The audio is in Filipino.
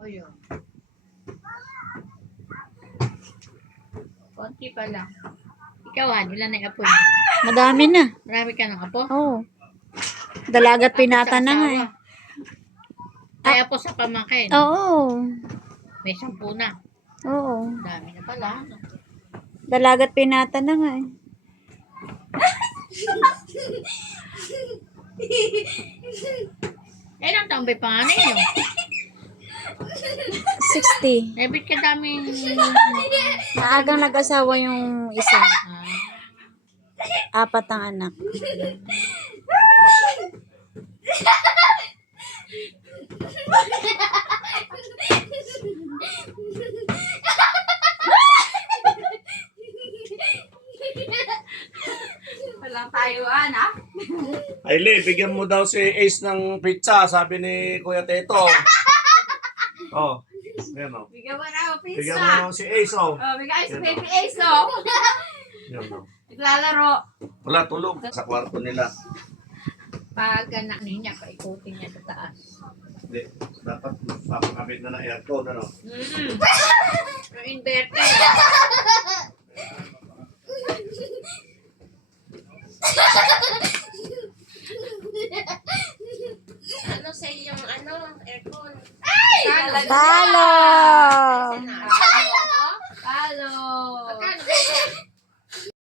O yun. Konti pa lang. Ikaw ilan na yung apo mo? Madami na. Marami ka ng apo? Oo. Dalagat pinata Apo sa na nga eh. asawa. Ay, apo sa pamangkin. Oo. May 10 na. Oo. Dami na pala. No? Dalagat pinata na nga eh. Ilang taon ba yung panganay nyo? 60. Eh, ba't ka daming... Maagang nag-asawa yung isa. Ah, 4 ang anak. walang tayuan, ha? Aile, bigyan mo daw si Ace ng pizza, sabi ni Kuya Teto. Oh, yan o. Bigyan mo na ako Bigyan mo naman si Ace, oh. Oh, bigyan si Yan, Baby Ace, oh. Yan, oh. Naglalaro. Wala, tulog sa kwarto nila. Pag anak niya, paikutin niya sa taas. Hindi, dapat papakabit na ng aircon, ano? Yung inverter. Ano sa yung aircon? Talo!